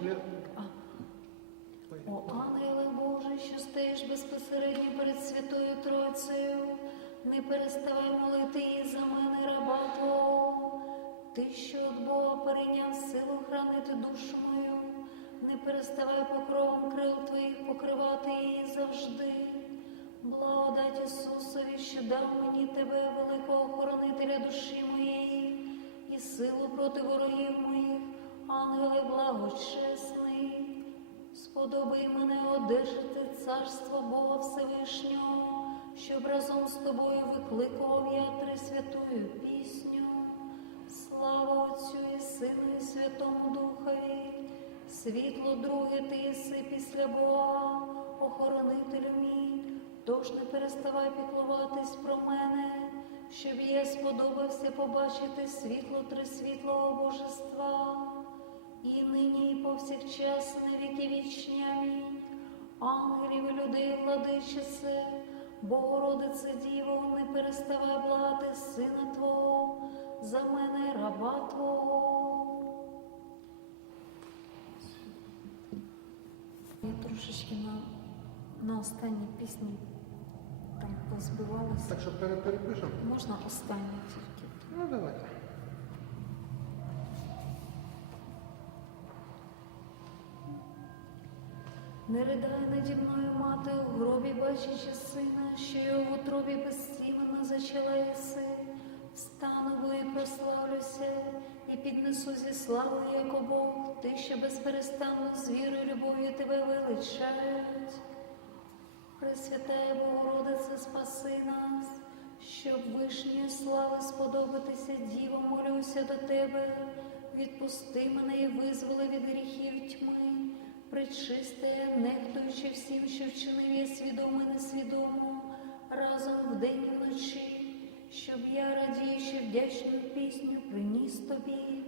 Слід... О, ангеле Боже, що стоїш безпосередньо перед Святою Тройцею, не переставай молити її за мене, раба Твого. Ти, що від Бога перейняв силу хранити душу мою, не переставай покровом крил Твоїх покривати її завжди. Благодать Ісусові, що дав мені Тебе, великого охоронителя душі моєї, і силу проти ворогів моїх, ангеле благочесний. Сподобай мене одержати царство Бога Всевишнього, щоб разом з тобою викликував я Тресвятую пісню. Слава Отцю і Сину і Святому Духові, світло друге ти єси після Бога, охоронителю мій, тож не переставай піклуватись про мене, щоб я сподобався побачити світло трисвітлого божества і нині, і повсякчас, на віки вічні. Амінь. Ангелів людей, владичице, Богородице Діво, не переставай благати Сина Твого, за мене раба Твого. Я трошечки на, на останній пісні там позбивалася. Так що пере- перепишемо? Можна останню тільки. Ну, давайте. Не riдай наді мною мати у гробі, бачачи сина, що його в утробі безсіменно зачала єси. Встану і прославлюся, і піднесу зі славою, як Бог, ти, що безперестанно з вірою, любов'ю тебе величають. Пресвятая Богородице, спаси нас, щоб вишньої слави сподобатися, Діво, молюся до тебе, відпусти мене і визволи від гріхів тьми, причисте, нехтуючи всім, що вчинив я свідомо і несвідомо, разом вдень і вночі, щоб я, радіючи вдячну пісню, приніс тобі.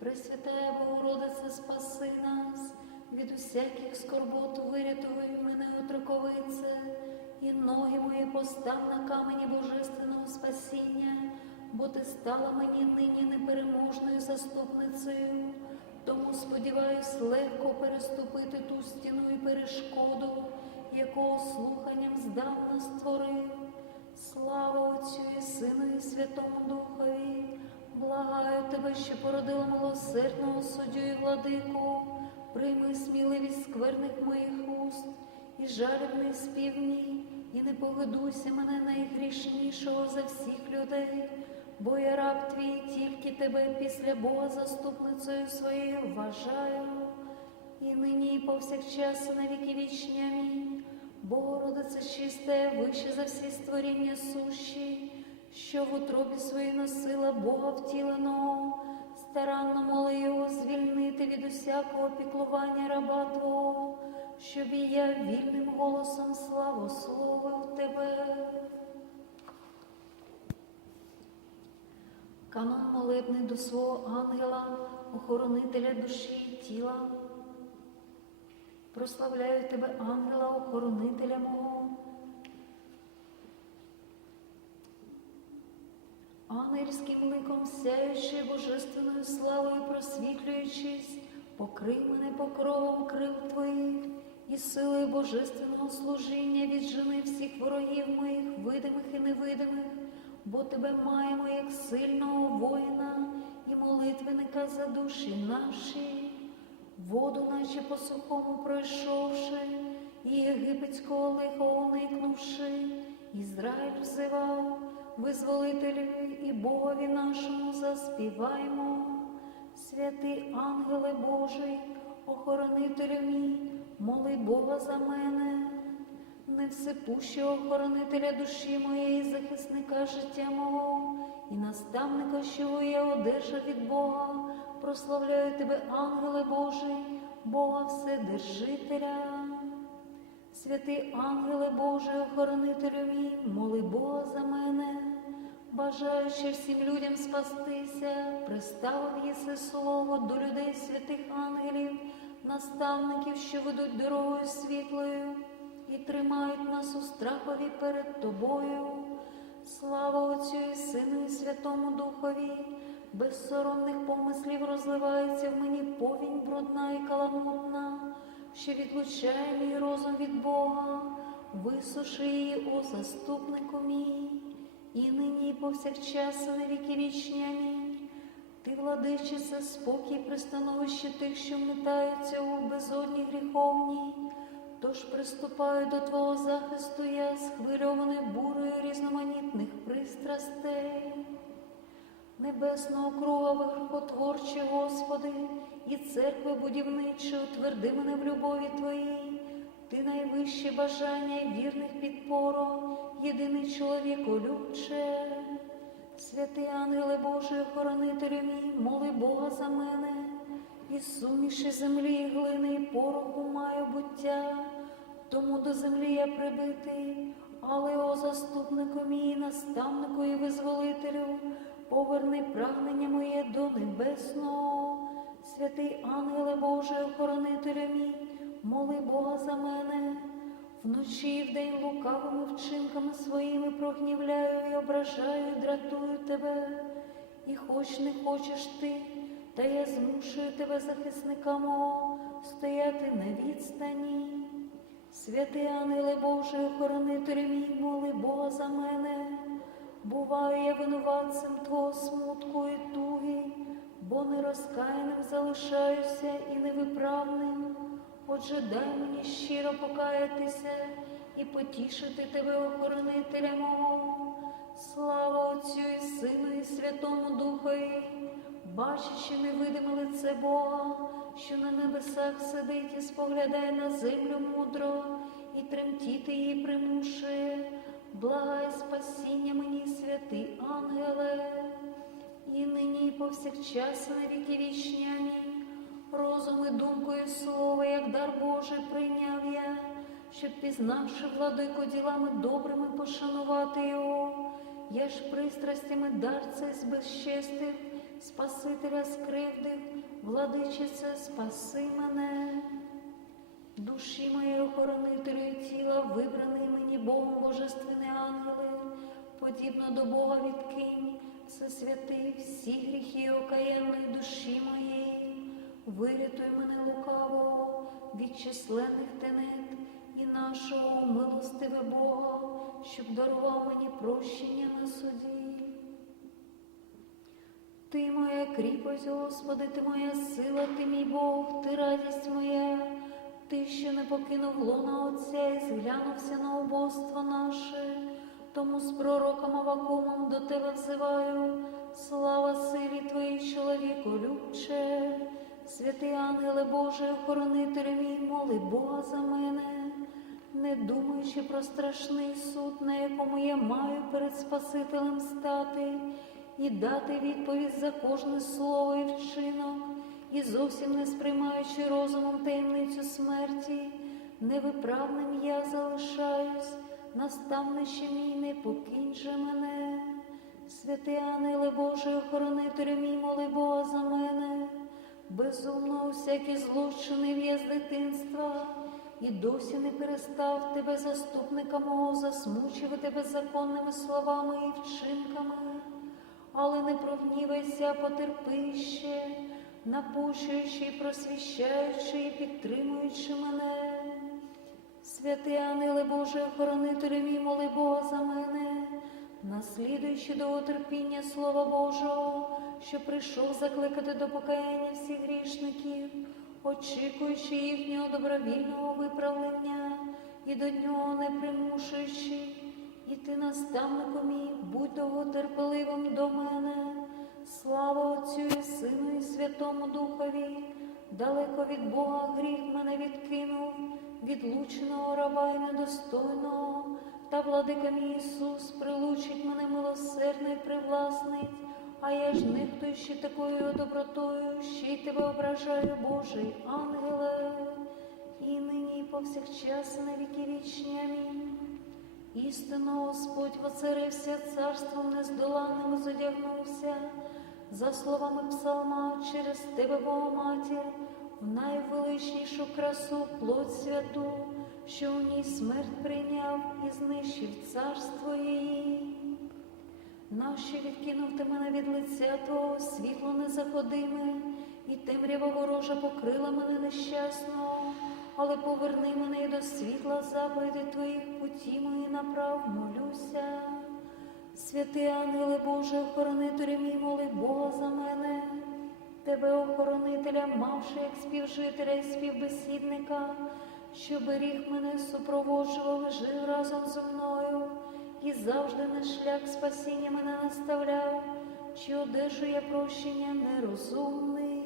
Пресвятая Богородице, спаси нас, від усяких скорбот вирятуй мене отроковице, і ноги мої постав на камені божественного спасіння, бо ти стала мені нині непереможною заступницею. Тому сподіваюсь легко переступити ту стіну і перешкоду, якого слуханням здавна створив. Слава Отцю і Сину і Святому Духові, благаю тебе, що породила милосердного суддю і владику, прийми сміливість скверних моїх уст і жалібний співні, і не поведуйся мене найгрішнішого за всіх людей, бо я раб твій тільки тебе після Бога заступницею своєю вважаю, і нині, і повсякчас, і на віки вічні. Амінь. Богородице чисте, вище за всі створіння сущі, що в утробі своїй носила Бога втіленого, старанно моли його звільнити від усякого піклування раба Твого, щоб і я вільним голосом славословив Тебе. Канон молитний до свого ангела, охоронителя душі і тіла. Прославляю тебе, ангела, охоронителя мого. Ангельським ликом сяючи божественною славою, просвітлюючись, покрий мене покровом крил твоїх і силою божественного служіння віджени всіх ворогів моїх, видимих і невидимих, бо тебе маємо як сильного воїна і молитвенника за душі наші воду, наче по сухому пройшовши, і єгипетського лиха уникнувши, Ізраїль взивав, визволителю і Богові нашому заспіваймо. Святий ангеле Божий, охоронителю мій, моли Бога за мене, не всепущого охоронителя душі моєї, захисника життя мого, і наставника, що я одержав від Бога, прославляю тебе, ангеле Божий, Бога Вседержителя. Святий ангеле Божий, охоронителю мій, моли Бога за мене, бажаючи всім людям спастися, приставив єси слово до людей святих ангелів, наставників, що ведуть дорогою світлою і тримають нас у страхові перед тобою. Слава Отцю і Сину і Святому Духові, безсоромних помислів розливається в мені повінь брудна і каламутна, що відлучає мій розум від Бога, висуши її, о заступнику мій, і нині повсякчас і на віки вічні. Амінь. Ти, владичице, спокій пристановище тих, що метаються у безодні гріховній. Тож приступаю до Твого захисту я, схвильований бурею різноманітних пристрастей. Небесного круга верхотворче, Господи, і церкви будівниче, утверди мене в любові Твоїй. Ти найвище бажання і вірних підпоро, єдиний чоловіку любче. Святий ангеле Божий, охоронителю мій, моли Бога за мене, і суміші землі, і глини, і пороху маю буття, тому до землі я прибитий, але о заступнику мій, наставнику і визволителю, поверни прагнення моє до небесного. Святий ангеле Божий, охоронителю мій, моли Бога за мене. Вночі і вдень лукавими вчинками своїми прогнівляю і ображаю, і дратую тебе, і хоч не хочеш ти, та я змушую тебе, захисника мого, стояти на відстані. Святий ангеле Божий, охоронителю мій, моли Бога за мене. Буваю я винуватцем Твого смутку і туги, бо нерозкаяним залишаюся і невиправним. Отже, дай мені щиро покаятися і потішити тебе, охоронителя мого. Слава Отцю і Сину, і Святому Духові, бачачи невидиме лице Бога, що на небесах сидить і споглядає на землю мудро, тремтіти її примушує. Благай спасіння мені, святий ангеле, і нині, повсякчас, і на віки вічні. Розум і думку і слово, як дар Божий прийняв я, щоб пізнавши владику ділами добрими пошанувати його. Я ж пристрастями дар цей збезчестив, Спасителя скривдив, владичице, спаси мене. Душі моєї охоронителю і тіла, вибраний мені Богом Божественний ангеле, подібно до Бога відкинь, все святий, всі гріхи окаянної душі моєї, вирятуй мене лукавого від численних тенет і нашого милостиве Бога, щоб дарував мені прощення на суді. Ти моя кріпость, Господи, ти моя сила, ти мій Бог, ти радість моя, ти, що не покинув лона Отця і зглянувся на убоство наше, тому з пророком Авакумом до тебе взиваю, слава силі Твоїй, чоловіку, любче, святий ангеле Божий, охоронителю мій, моли Бога за мене, не думаючи про страшний суд, на якому я маю перед Спасителем стати і дати відповідь за кожне слово і вчинок, і зовсім не сприймаючи розумом таємницю смерті, невиправним я залишаюсь, наставнище мій, не покинь мене. Святий ангеле Божий, охоронителю мій, моли Бога за мене, безумно всякі злочини в'яз дитинства, і досі не перестав тебе, заступника мого, засмучувати беззаконними словами і вчинками але не прогнівайся, потерпи ще, напушуючи, просвіщаючи і підтримуючи мене. Святий ангеле Боже, охоронителю мій, моли Бога за мене, наслідуючи до терпіння Слова Божого, що прийшов закликати до покаяння всіх грішників, очікуючи їхнього добровільного виправлення і до нього не примушуючи. І ти, наставнику мій, будь довготерпеливим до мене, слава Отцю і Сину, і Святому Духові, далеко від Бога гріх мене відкинув, відлученого раба й недостойного, та владика мій Ісус прилучить мене милосердно і привласнить, а я ж нехтуючи такою добротою, ще й тебе ображаю, Божий ангеле, і нині, і повсякчас, і на віки вічні. Амінь. Істинно Господь воцарився царством нездоланним зодягнувся, за словами псалма через тебе, Бога Матір, в найвеличнішу красу плоть святу, що у ній смерть прийняв і знищив царство її. Нащо відкинув ти мене від лиця Твого, світло незаходиме, і темрява ворожа покрила мене нещасного, але поверни мене й до світла заповіді Твоїх путі мої направ, молюся. Святий ангеле Боже, охоронителю мій, моли Бога за мене, тебе, охоронителя, мавши як співжителя і співбесідника, що беріг мене, супроводжував, жив разом зі мною, і завжди на шлях спасіння мене наставляв, чи одержу я прощення нерозумний.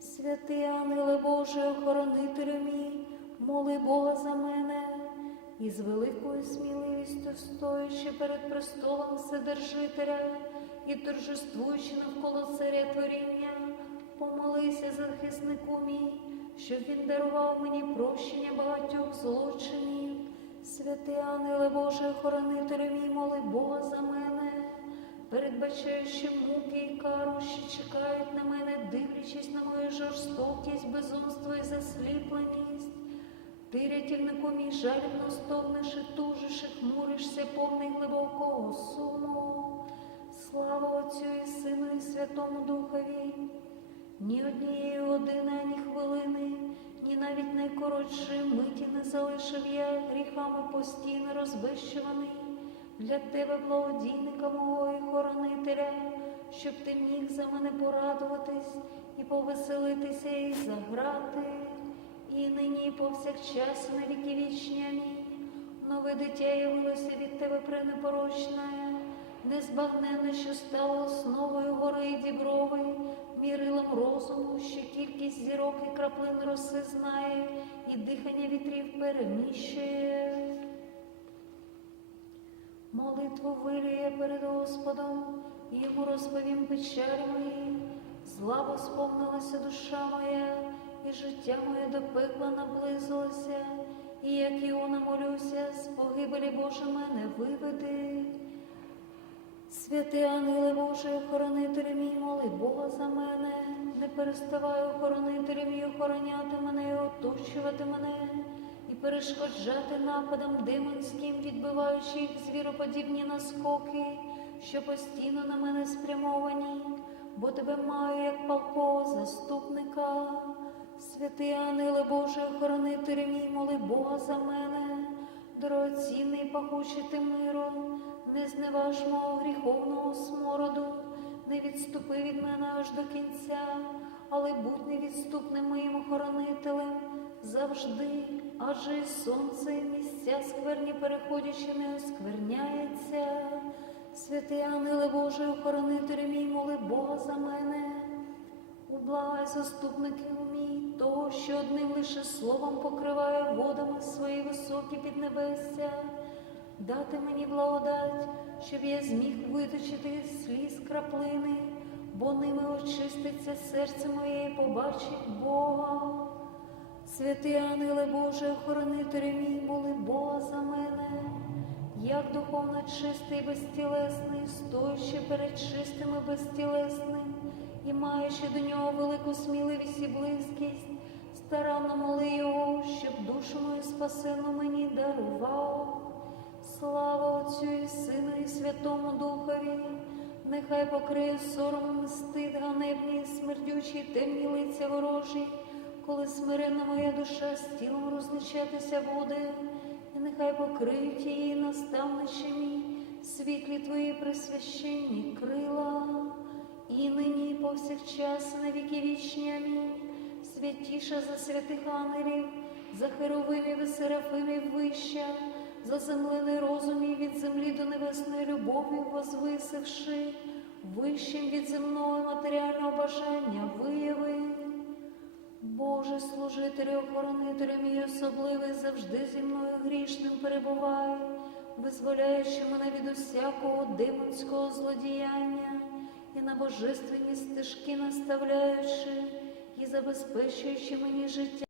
Святий ангеле Боже, охоронителю мій, моли Бога за мене. І з великою сміливістю стоячи перед престолом Вседержителя і торжествуючи навколо царя творіння, помолися захиснику мій, щоб він дарував мені прощення багатьох злочинів. Святий ангеле Боже, охоронителю мій, моли Бога за мене, передбачаючи муки і кару, що чекають на мене, дивлячись на мою жорстокість, безумство і засліпленість. Ти, рятівнику мій, жалібно стогнеш і тужиш, і хмуришся, повний глибокого суму. Слава Отцю і Сину, і Святому Духові. Ні однієї години, ані хвилини, ні навіть найкоротшої миті не залишив я гріхами постійно розбищуваний для тебе, благодійника мого і хоронителя, щоб ти міг за мене порадуватись і повеселитися і заграти і нині, повсякчас, на віки вічні. Амінь. Нове дитя явилося від тебе пренепорочне, незбагненне, що стало основою гори і діброви, мірилом розуму, що кількість зірок і краплин роси знає, і дихання вітрів переміщує. Молитву вилює перед Господом, йому розповім печалі мої. Слава сповнилася душа моя, і життя моє до пекла наблизилося, і як Іона молюся, з погибелі Боже мене виведи. Святий ангеле Боже, охоронителю мій, моли Бога за мене, не переставай охоронителю мій охороняти мене і оточувати мене, і перешкоджати нападам демонським, відбиваючи їх звіроподібні наскоки, що постійно на мене спрямовані, бо тебе маю як палкого заступника. Святий ангеле Боже, охоронителю мій, моли Бога за мене, дорогоцінний пахучий ти миром, не зневаж мого гріховного смороду, не відступи від мене аж до кінця, але будь невідступним моїм охоронителем завжди, адже і сонце і місця скверні переходячи, не оскверняється. Святий ангеле Боже, охоронителю мій, моли Бога за мене. Ублагай заступників мій, того, що одним лише словом покриває водами свої високі піднебесся, дати мені благодать, щоб я зміг виточити сліз краплини, бо ними очиститься серце моє і побачить Бога. Святий ангеле Боже, охоронителю мій, моли Бога за мене, як духовно чистий безтілесний, стоячи перед чистим і безтілесним і маючи до нього велику сміливість і близькість, старанно моли його, щоб душу мою спасену мені дарував. Слава Отцю і Сину, і Святому Духові, нехай покриє соромом і стид ганебні, смердючі темні лиця ворожі, коли смиренна моя душа з тілом розлучатися буде, і нехай покриють її наставничі світлі твої присвященні крила і нині, і повсякчас, на віки вічні. Амінь. Святіша за святих ангелів, за херовимів і серафимів вища, за землений розум і від землі до небесної любові возвисивши, вищим від земного матеріального бажання вияви. Боже, служителю, охоронителю мій особливий, завжди зі мною грішним перебувай, визволяючи мене від усякого демонського злодіяння і на божественні стежки наставляючи і забезпечуючи мені життя.